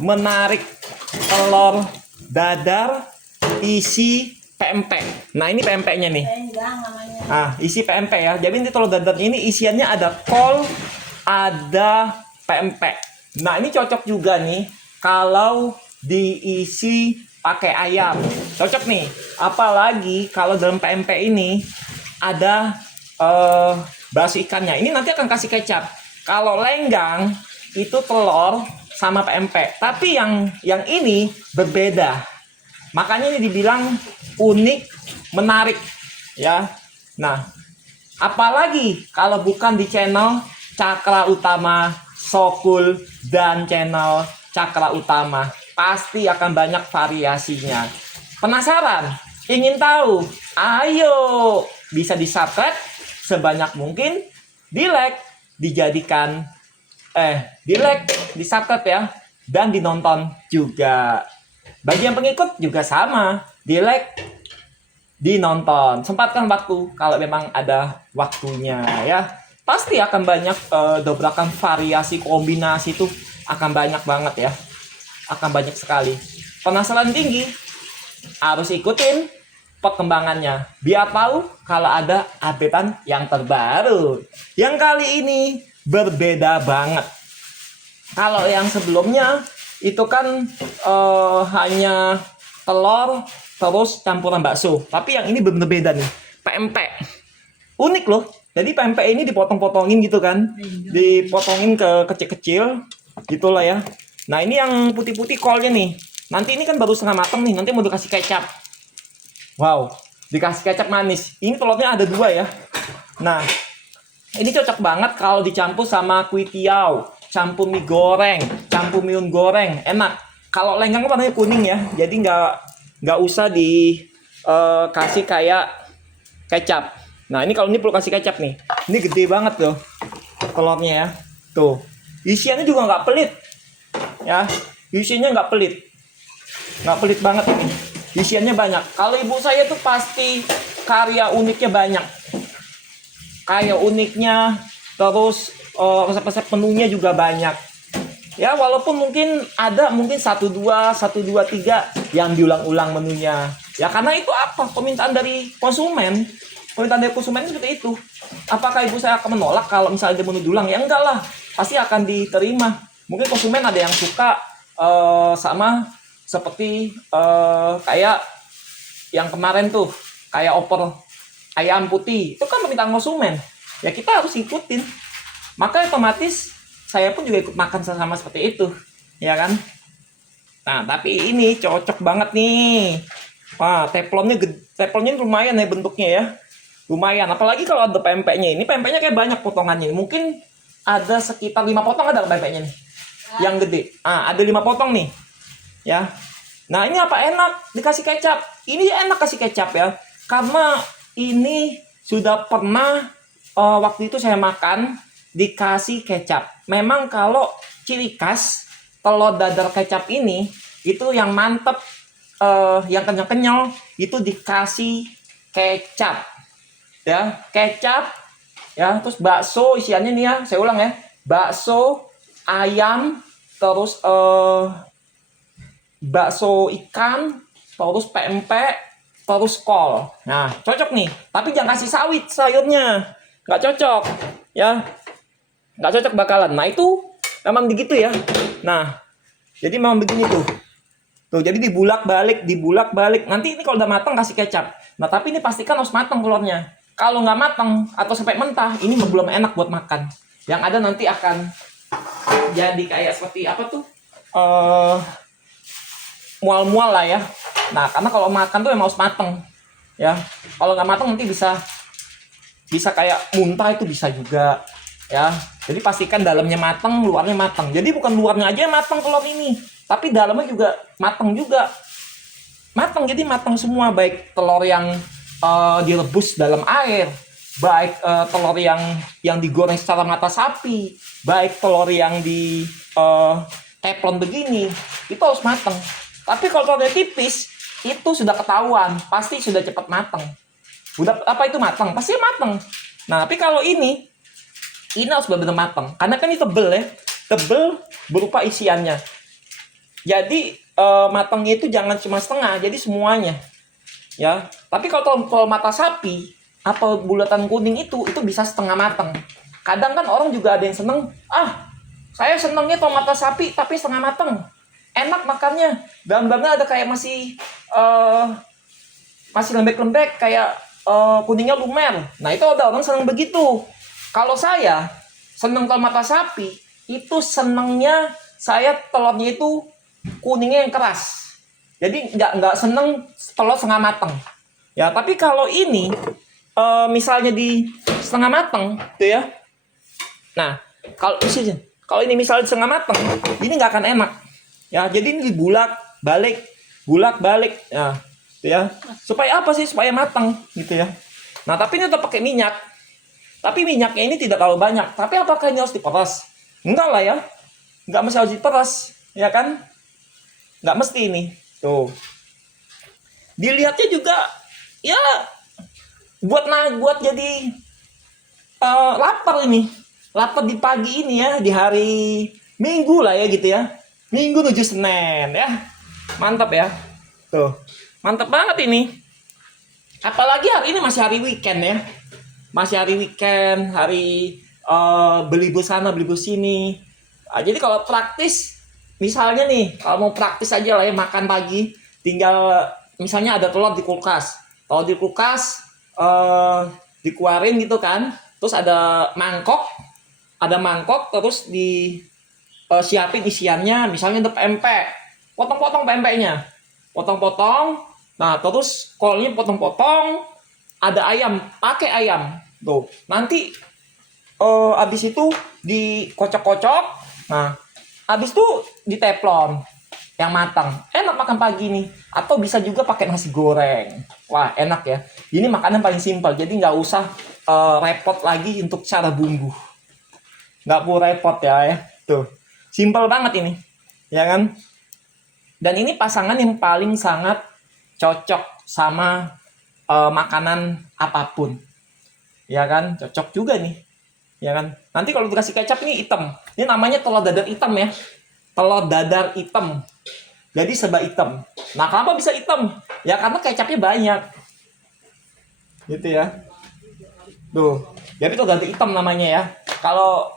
menarik telur dadar isi pempek. Nah, ini pempeknya nih. Nah, isi pempek ya. Jadi ini telur dadar ini isiannya ada kol, ada pempek. Nah, ini cocok juga nih kalau diisi pakai ayam. Cocok nih. Apalagi kalau dalam pempek ini ada bakso ikannya. Ini nanti akan kasih kecap. Kalau lenggang itu telur sama pempek. Tapi yang ini berbeda. Makanya ini dibilang unik, menarik, ya. Nah, apalagi kalau bukan di channel Cakra Utama Sokul dan channel Cakra Utama, pasti akan banyak variasinya. Penasaran? Ingin tahu? Ayo, bisa di-subscribe sebanyak mungkin, di-like, dijadikan di-like, di-subscribe ya, dan dinonton juga. Bagi yang pengikut juga sama, di like, dinonton. Sempatkan waktu kalau memang ada waktunya ya. Pasti akan banyak dobrakan variasi kombinasi tuh akan banyak banget ya. Akan banyak sekali. Penasaran tinggi? Harus ikutin perkembangannya. Biar tahu kalau ada updatean yang terbaru. Yang kali ini berbeda banget. Kalau yang sebelumnya itu kan hanya telur terus campuran bakso. Tapi yang ini bener beda nih. Pempek. Unik loh. Jadi pempek ini dipotong-potongin gitu kan. Dipotongin ke kecil-kecil. Gitulah ya. Nah, ini yang putih-putih kolnya nih. Nanti ini kan baru setengah matang nih. Nanti mau dikasih kecap. Wow. Dikasih kecap manis. Ini telurnya ada 2 ya. Nah, ini cocok banget kalau dicampur sama kuitiau. Campur mie goreng, campur mihun goreng, enak. Kalau lenggang warnanya kuning ya, jadi nggak usah dikasih kayak kecap. Nah, ini kalau ini perlu kasih kecap nih. Ini gede banget loh telurnya ya. Tuh, isiannya juga nggak pelit, ya. Isiannya nggak pelit banget ini. Isiannya banyak. Kalau ibu saya tuh pasti karya uniknya banyak. Kayak uniknya, terus resep-resep menunya juga banyak. Ya, walaupun mungkin ada 1, 2, 3 yang diulang-ulang menunya. Ya, karena itu apa? Permintaan dari konsumen. Permintaan dari konsumen seperti itu. Apakah ibu saya akan menolak kalau misalnya dia menu diulang? Ya enggak lah. Pasti akan diterima. Mungkin konsumen ada yang suka sama seperti kayak yang kemarin tuh, kayak opor ayam putih. Itu kan permintaan konsumen. Ya, kita harus ikutin. Maka otomatis saya pun juga ikut makan sama seperti itu, ya kan? Nah, tapi ini cocok banget nih. Wah, teflonnya lumayan ya bentuknya ya. Lumayan, apalagi kalau ada pempeknya. Ini pempeknya kayak banyak potongannya. Mungkin ada sekitar 5 potong ada pempeknya nih. Yang gede. Ada 5 potong nih. Ya. Nah, ini apa enak dikasih kecap. Ini enak kasih kecap ya. Karena ini sudah pernah waktu itu saya makan dikasih kecap. Memang kalau ciri khas telur dadar kecap ini itu yang mantep, yang kenyal-kenyal itu dikasih kecap. Ya, kecap ya, terus bakso isiannya nih ya, saya ulang ya. Bakso, ayam, terus bakso ikan, terus pempek, terus kol. Nah, cocok nih. Tapi jangan kasih sawit sayurnya. Nggak cocok. Ya, nggak cocok bakalan. Nah, itu memang begitu ya. Nah, jadi memang begini tuh. Tuh, jadi dibulak balik. Nanti ini kalau udah matang kasih kecap. Nah, tapi ini pastikan harus matang telurnya. Kalau nggak matang atau sampai mentah, ini belum enak buat makan. Yang ada nanti akan jadi kayak seperti apa tuh? Mual-mual lah ya. Nah, karena kalau makan tuh emang harus matang. Ya, kalau nggak matang nanti bisa kayak muntah, itu bisa juga. Ya, jadi pastikan dalamnya matang, luarnya matang. Jadi bukan luarnya aja yang matang telur ini, tapi dalamnya juga matang juga. Matang, jadi matang semua, baik telur yang direbus dalam air, baik telur yang digoreng secara mata sapi, baik telur yang di teflon begini, itu harus matang. Tapi kalau telurnya tipis, itu sudah ketahuan, pasti sudah cepat matang. Udah apa itu matang? Pasti matang. Nah, tapi kalau ini harus benar-benar matang. Karena kan ini tebel ya. Tebel berupa isiannya. Jadi matangnya itu jangan cuma setengah, jadi semuanya. Ya. Tapi kalau telur mata sapi atau bulatan kuning itu bisa setengah matang. Kadang kan orang juga ada yang seneng, saya senengnya telur mata sapi tapi setengah matang. Enak makannya. Gambarnya ada kayak masih lembek-lembek kayak kuningnya lumer. Nah, itu ada orang seneng begitu. Kalau saya seneng telur mata sapi, itu senengnya saya telurnya itu kuningnya yang keras. Jadi nggak seneng telur setengah matang. Ya, tapi kalau ini misalnya di setengah matang, tuh ya. Nah, kalau ini misalnya setengah matang, ini nggak akan enak. Ya, jadi ini dibulak balik, ya, gitu ya. Supaya apa sih? Supaya matang, gitu ya. Nah, tapi ini tetap pakai minyak. Tapi minyaknya ini tidak terlalu banyak. Tapi apakah ini harus diperas? Enggak lah ya. Enggak mesti harus diperas, ya kan? Enggak mesti ini. Tuh. Dilihatnya juga ya buat jadi lapar ini. Lapar di pagi ini ya, di hari Minggu lah ya gitu ya. Minggu menuju Senin ya. Mantap ya. Tuh. Mantap banget ini. Apalagi hari ini masih hari weekend ya. Masih hari weekend, hari beli bus sana, beli bus sini. Nah, jadi kalau praktis, misalnya nih, kalau mau praktis aja lah ya, makan pagi, tinggal misalnya ada telur di kulkas. Kalau di kulkas, dikeluarin gitu kan, terus ada mangkok, terus siapin isiannya, misalnya ada pempek, potong-potong pempeknya, potong-potong, nah terus kolnya potong-potong, ada ayam, pakai ayam, tuh, nanti abis itu dikocok-kocok, nah, abis itu diteflon yang matang, enak makan pagi nih, atau bisa juga pakai nasi goreng, wah enak ya, ini makanan paling simpel, jadi nggak usah repot lagi untuk cara bumbu, nggak perlu repot ya, tuh, simpel banget ini, ya kan, dan ini pasangan yang paling sangat cocok sama makanan apapun, ya kan, cocok juga nih, ya kan. Nanti kalau dikasih kecap ini hitam, ini namanya telur dadar hitam ya, telur dadar hitam, jadi serba hitam. Nah, kenapa bisa hitam? Ya karena kecapnya banyak, gitu ya. Tuh, jadi telur dadar hitam namanya ya. Kalau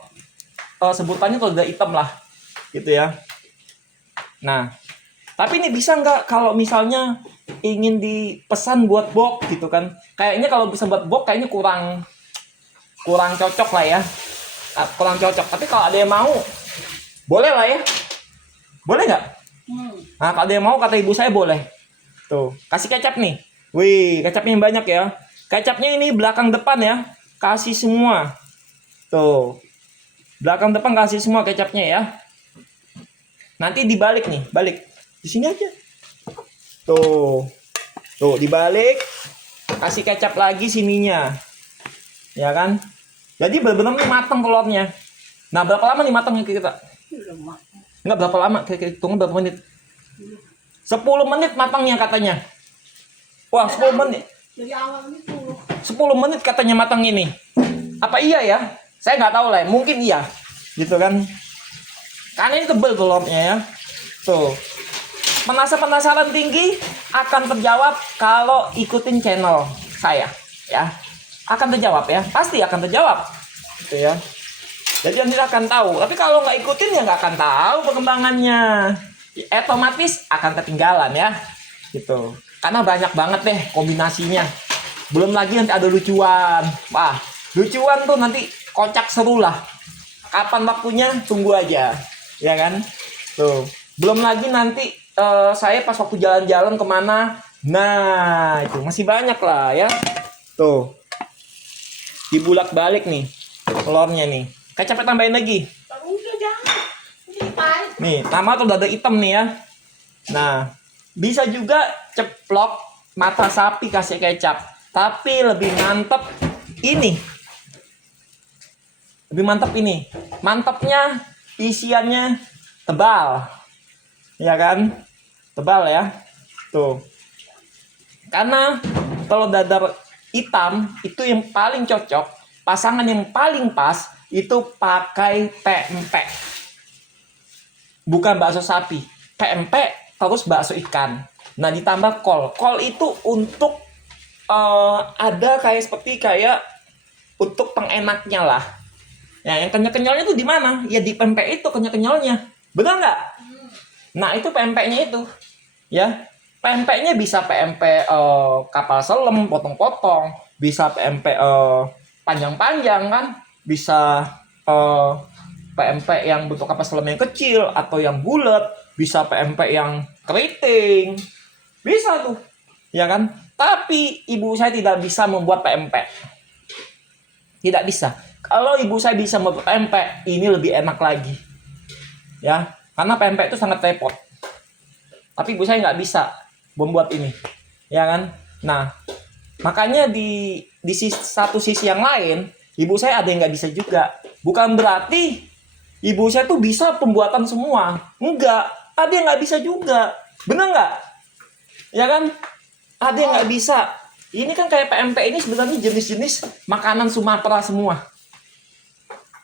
sebutannya telur dadar hitam lah, gitu ya. Nah, tapi ini bisa nggak kalau misalnya ingin dipesan buat box gitu kan? Kayaknya kalau bisa buat box kayaknya kurang cocok lah ya. Kurang cocok. Tapi kalau ada yang mau, boleh lah ya. Boleh nggak? Nah, kalau ada yang mau kata ibu saya boleh. Tuh, kasih kecap nih. Wih, kecapnya yang banyak ya. Kecapnya ini belakang depan ya. Kasih semua. Tuh. Belakang depan kasih semua kecapnya ya. Nanti dibalik nih, balik. Di sini aja. Tuh. Tuh, dibalik. Kasih kecap lagi sininya. Ya kan? Jadi benar-benar nih matang telurnya. Nah, berapa lama nih matangnya kita? Enggak, berapa lama? Tunggu berapa menit? 10 menit matangnya katanya. Wah, 10 menit. Dari awal itu 10 menit katanya matang ini. Apa iya ya? Saya nggak tahu lah. Mungkin iya. Gitu kan? Karena ini tebel telurnya ya. Tuh. Penasaran tinggi akan terjawab kalau ikutin channel saya ya. Akan terjawab ya. Pasti akan terjawab. Gitu ya. Jadi nanti akan tahu. Tapi kalau nggak ikutin ya nggak akan tahu perkembangannya. Otomatis akan ketinggalan ya. Gitu. Karena banyak banget deh kombinasinya. Belum lagi nanti ada lucuan. Wah, lucuan tuh nanti kocak seru lah. Kapan waktunya tunggu aja. Ya kan? Tuh. Belum lagi nanti saya pas waktu jalan-jalan kemana. Nah, itu masih banyak lah ya. Tuh. Dibulak balik nih. Telurnya nih. Kecapnya tambahin lagi. udah jangan. Ini pahit. Nih, nama tuh dada hitam nih ya. Nah, bisa juga ceplok mata sapi kasih kecap. Tapi lebih mantep ini. Lebih mantep ini. Mantepnya isiannya tebal. Ya kan? Tebal ya. Tuh. Karena telur dadar hitam itu yang paling cocok. Pasangan yang paling pas itu pakai pempek. Bukan bakso sapi. pempek terus bakso ikan. Nah, ditambah kol. Kol itu untuk ada kayak untuk pengenaknya lah. Ya, yang kenyal-kenyalnya tuh di mana? Ya di pempek itu kenyal-kenyalnya. Benar nggak? Nah, itu pempeknya itu. Ya. Pempeknya bisa pempek kapal selam, potong-potong, bisa pempek panjang-panjang kan, bisa pempek yang bentuk kapal selam yang kecil atau yang bulat, bisa pempek yang keriting. Bisa tuh. Ya kan? Tapi ibu saya tidak bisa membuat pempek. Tidak bisa. Kalau ibu saya bisa membuat pempek, ini lebih enak lagi. Ya, karena pempek itu sangat repot. Tapi ibu saya nggak bisa membuat ini, ya kan? Nah, makanya di satu sisi yang lain, ibu saya ada yang nggak bisa juga. Bukan berarti ibu saya tuh bisa pembuatan semua. Enggak, ada yang nggak bisa juga. Bener nggak? Ya kan? Ada yang nggak bisa. Ini kan kayak PMP ini sebenarnya jenis-jenis makanan Sumatera semua.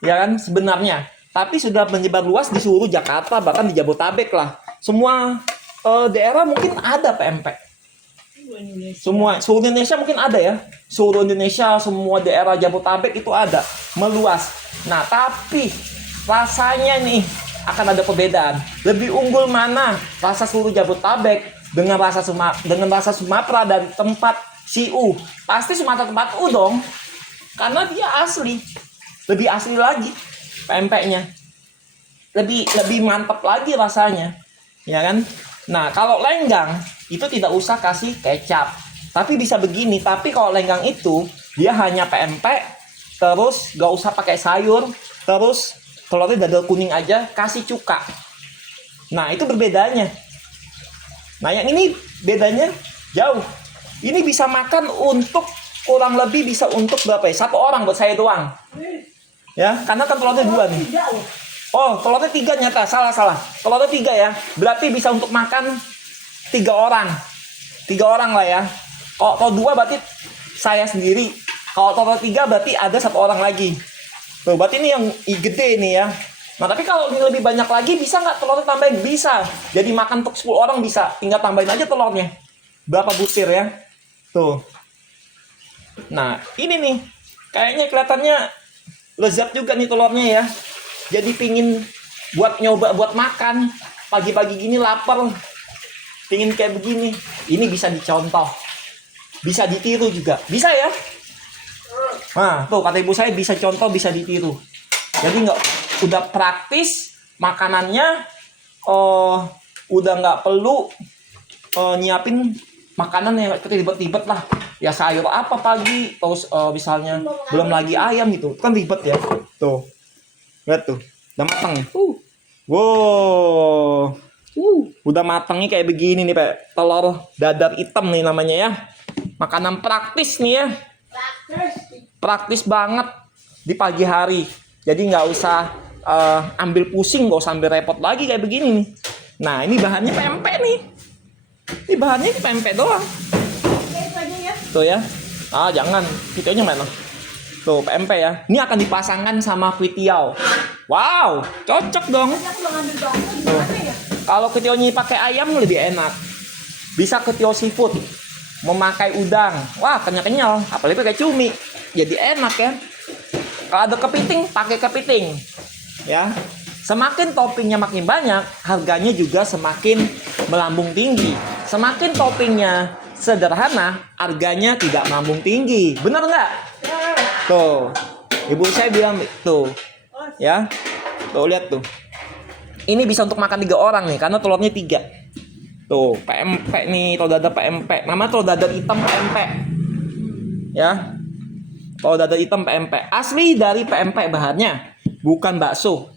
Ya kan? Sebenarnya. Tapi sudah menyebar luas di seluruh Jakarta, bahkan di Jabotabek lah. Semua daerah mungkin ada pempek. Seluruh Indonesia mungkin ada ya. Seluruh Indonesia, semua daerah Jabotabek itu ada, meluas. Nah, tapi rasanya nih akan ada perbedaan. Lebih unggul mana rasa seluruh Jabotabek dengan rasa Sumatera dan tempat Siu? Pasti Sumatera tempat U dong. Karena dia asli. Lebih asli lagi pempeknya. Lebih mantap lagi rasanya. Ya kan? Nah, kalau lenggang itu tidak usah kasih kecap. Tapi bisa begini, tapi kalau lenggang itu dia hanya pempek, terus gak usah pakai sayur, terus telurnya dadar kuning aja, kasih cuka. Nah, itu berbedanya. Nah, yang ini bedanya jauh. Ini bisa makan untuk kurang lebih bisa untuk berapa ya? 1 orang buat saya doang. Ya, karena kan telurnya 2 nih. Oh, telurnya 3 nyata, salah. Telurnya 3 ya, berarti bisa untuk makan 3 orang. 3 orang lah ya. Kalau 2 berarti saya sendiri. Kalau telur 3 berarti ada 1 orang lagi. Tuh, berarti ini yang gede nih ya. Nah, tapi kalau ini lebih banyak lagi, bisa nggak telurnya tambahin? Bisa. Jadi makan untuk 10 orang bisa. Tinggal tambahin aja telurnya. Berapa butir ya. Tuh. Nah, ini nih. Kayaknya kelihatannya lezat juga nih telurnya ya. Jadi pingin nyoba buat makan. Pagi-pagi gini lapar. Pingin kayak begini. Ini bisa dicontoh. Bisa ditiru juga. Bisa ya? Nah, tuh kata ibu saya bisa contoh, bisa ditiru. Jadi udah praktis makanannya. Udah nggak perlu nyiapin makanan yang ribet-ribet lah. Ya sayur apa pagi. Terus misalnya belum lagi ayam gitu. Kan ribet ya. Tuh. Lihat tuh, udah matang. Wow. Udah matangnya kayak begini nih, Pak. Telur dadar hitam nih namanya ya. Makanan praktis nih ya. Praktis banget di pagi hari. Jadi nggak usah ambil pusing, nggak usah ambil repot lagi kayak begini nih. Nah, ini bahannya pempek nih. Ini bahannya pempek doang. Tuh ya. Ah, jangan. Videonya mana? Tuh, pempek ya. Ini akan dipasangkan sama kuitiau. Wow, cocok dong. Tuh. Kalau kuitiaunya pakai ayam lebih enak. Bisa kuitiau seafood. Memakai udang. Wah, kenyal-kenyal. Apalagi pakai cumi. Jadi enak ya. Kalau ada kepiting, pakai kepiting. Ya. Semakin toppingnya makin banyak, harganya juga semakin melambung tinggi. Semakin toppingnya sederhana, harganya tidak melambung tinggi. Bener nggak? Tuh, ibu saya bilang tuh, ya, tuh lihat tuh. Ini bisa untuk makan 3 orang nih, karena telurnya 3. Tuh, pempek nih, telur dadar pempek. Nama telur dadar hitam pempek. Ya, telur dadar hitam pempek. Asli dari pempek bahannya, bukan bakso.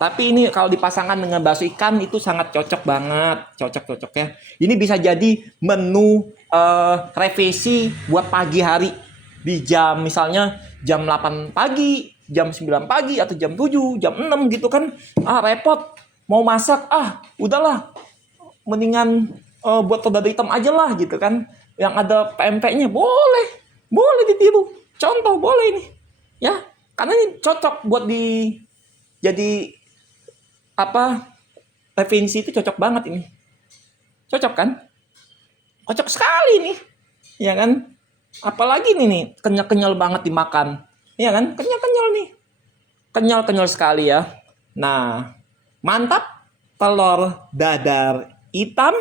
Tapi ini kalau dipasangkan dengan bakso ikan itu sangat cocok banget, cocok ya. Ini bisa jadi menu revisi buat pagi hari. Di jam misalnya jam 8 pagi, jam 9 pagi atau jam 7, jam 6 gitu kan. Repot mau masak, udahlah. Mendingan buat telur dadar hitam aja lah gitu kan. Yang ada pempeknya boleh ditiru. Contoh boleh ini. Ya, karena ini cocok buat jadi Teh Vinci itu cocok banget ini. Cocok kan? Cocok sekali nih. Ya kan? Apalagi nih kenyal-kenyal banget dimakan. Iya kan? Kenyal-kenyal nih. Kenyal-kenyal sekali ya. Nah, mantap. Telur dadar hitam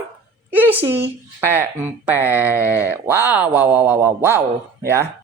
isi pempek. Wow, wow, wow, wow, wow, wow. Ya.